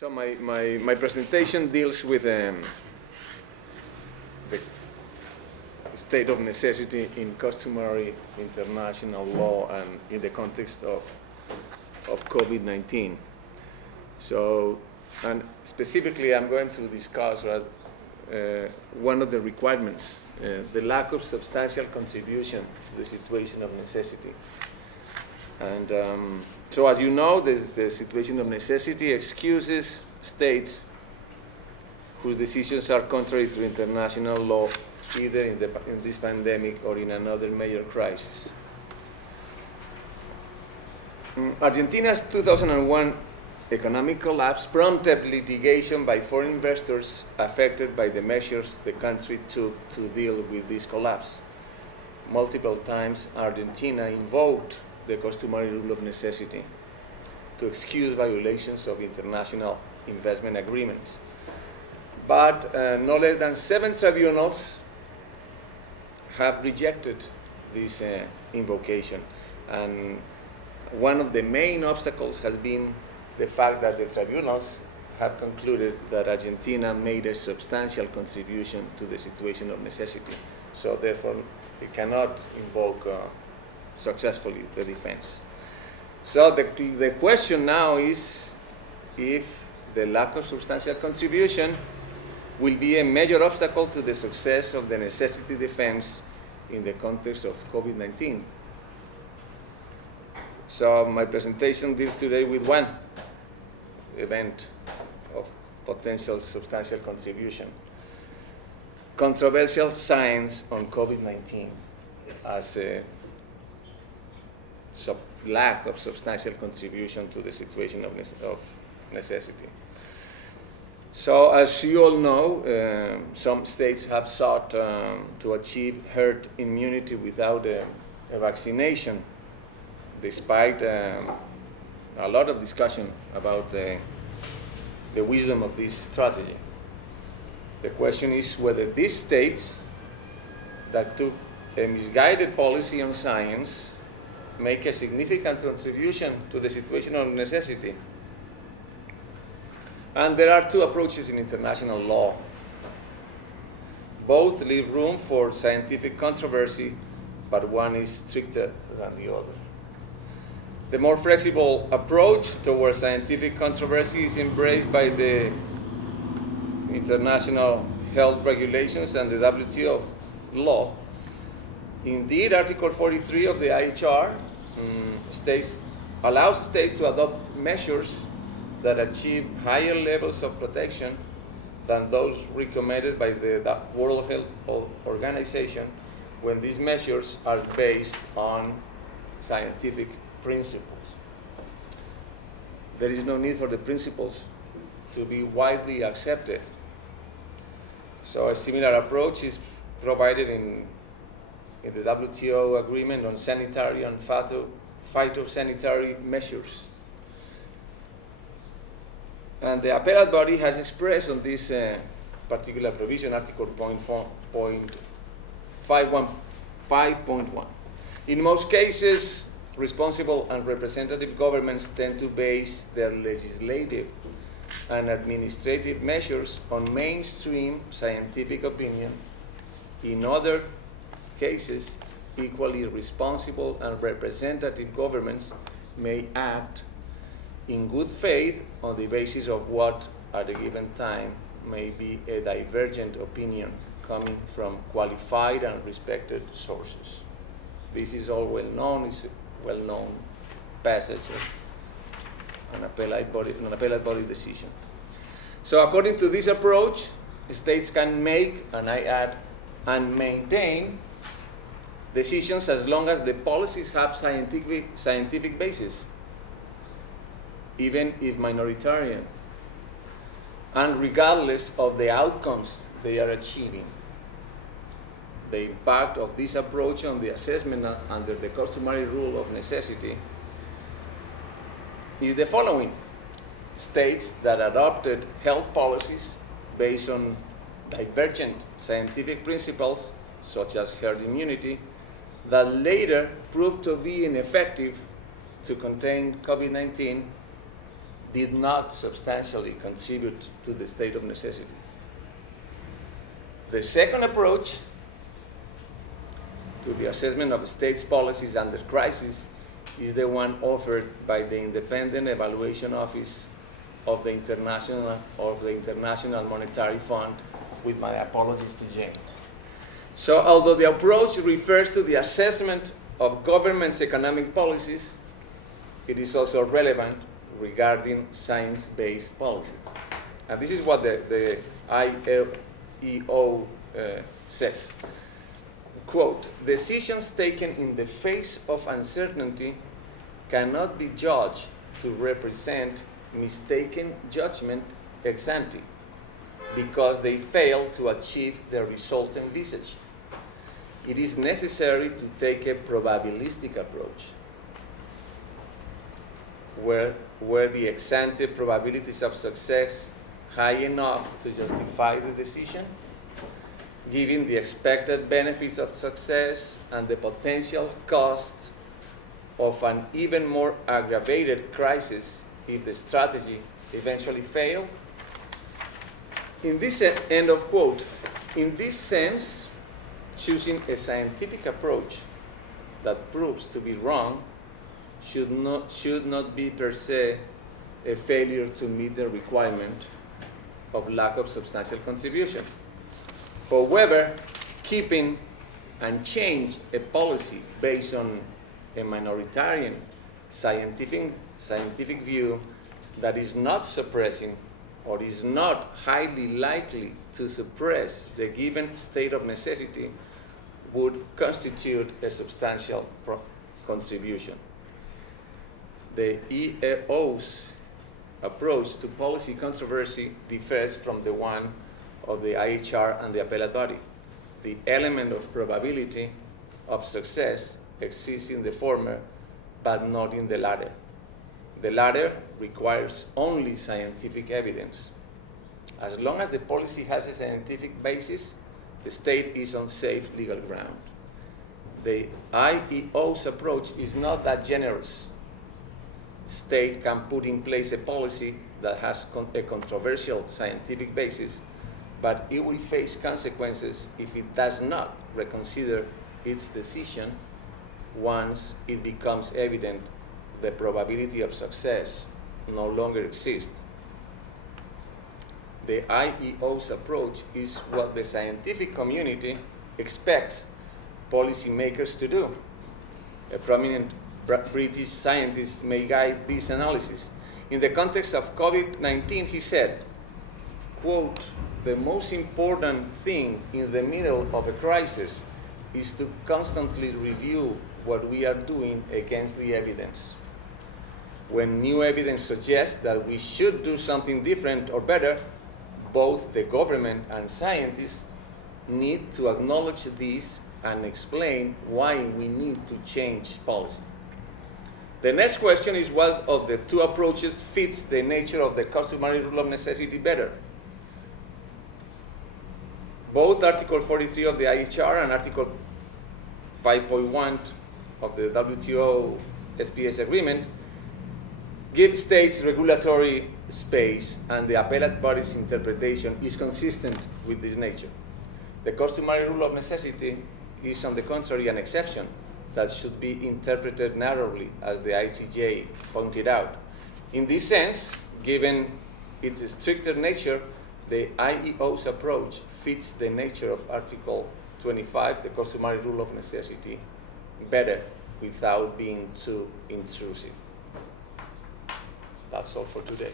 So my presentation deals with the state of necessity in customary international law and in the context of Covid-19. So, and specifically I'm going to discuss one of the requirements, the lack of substantial contribution to the situation of necessity. And so as you know, the situation of necessity excuses states whose decisions are contrary to international law, either in this pandemic or in another major crisis. Argentina's 2001 economic collapse prompted litigation by foreign investors affected by the measures the country took to deal with this collapse. Multiple times, Argentina invoked the customary rule of necessity to excuse violations of international investment agreements. But no less than 7 tribunals have rejected this invocation. And one of the main obstacles has been the fact that the tribunals have concluded that Argentina made a substantial contribution to the situation of necessity. So therefore, it cannot invoke successfully the defense. So the question now is if the lack of substantial contribution will be a major obstacle to the success of the necessity defense in the context of COVID-19. So my presentation deals today with one event of potential substantial contribution: controversial science on COVID-19 as a lack of substantial contribution to the situation of necessity. So as you all know, some states have sought to achieve herd immunity without a vaccination, despite a lot of discussion about the wisdom of this strategy. The question is whether these states that took a misguided policy on science make a significant contribution to the situation of necessity. And there are two approaches in international law. Both leave room for scientific controversy, but one is stricter than the other. The more flexible approach towards scientific controversy is embraced by the international health regulations and the WTO law. Indeed, Article 43 of the IHR allows states to adopt measures that achieve higher levels of protection than those recommended by the World Health Organization when these measures are based on scientific principles. There is no need for the principles to be widely accepted. So a similar approach is provided in the WTO agreement on sanitary and phytosanitary measures. And the appellate body has expressed on this particular provision, Article 5.1. In most cases, responsible and representative governments tend to base their legislative and administrative measures on mainstream scientific opinion. In other cases, equally responsible and representative governments may act in good faith on the basis of what, at a given time, may be a divergent opinion coming from qualified and respected sources. This is all well known. It's a well-known passage of an appellate body decision. So according to this approach, states can make, and I add, and maintain decisions as long as the policies have scientific basis, even if minoritarian, and regardless of the outcomes they are achieving. The impact of this approach on the assessment under the customary rule of necessity is the following. States that adopted health policies based on divergent scientific principles, such as herd immunity, that later proved to be ineffective to contain COVID-19, did not substantially contribute to the state of necessity. The second approach to the assessment of states' policies under crisis is the one offered by the Independent Evaluation Office of the International Monetary Fund, with my apologies to Jane. So although the approach refers to the assessment of government's economic policies, it is also relevant regarding science-based policy. And this is what the IEO says. Quote, decisions taken in the face of uncertainty cannot be judged to represent mistaken judgment ex ante because they fail to achieve the result envisaged. It is necessary to take a probabilistic approach where the ex ante probabilities of success high enough to justify the decision, given the expected benefits of success and the potential cost of an even more aggravated crisis if the strategy eventually failed. In this end of quote, in this sense, choosing a scientific approach that proves to be wrong should not be per se a failure to meet the requirement of lack of substantial contribution. However, keeping unchanged a policy based on a minoritarian scientific view that is not suppressing or is not highly likely to suppress the given state of necessity would constitute a substantial contribution. The EAO's approach to policy controversy differs from the one of the IHR and the appellate body. The element of probability of success exists in the former, but not in the latter. The latter requires only scientific evidence. As long as the policy has a scientific basis, the state is on safe legal ground. The IEO's approach is not that generous. State can put in place a policy that has a controversial scientific basis, but it will face consequences if it does not reconsider its decision once it becomes evident the probability of success no longer exists. The IEO's approach is what the scientific community expects policymakers to do. A prominent British scientist may guide this analysis. In the context of COVID-19, he said, quote, the most important thing in the middle of a crisis is to constantly review what we are doing against the evidence. When new evidence suggests that we should do something different or better, both the government and scientists need to acknowledge this and explain why we need to change policy. The next question is what of the two approaches fits the nature of the customary rule of necessity better. Both Article 43 of the IHR and Article 5.1 of the WTO SPS agreement give states regulatory space, and the appellate body's interpretation is consistent with this nature. The customary rule of necessity is, on the contrary, an exception that should be interpreted narrowly, as the ICJ pointed out. In this sense, given its stricter nature, the IEO's approach fits the nature of Article 25, the customary rule of necessity, better without being too intrusive. That's all for today.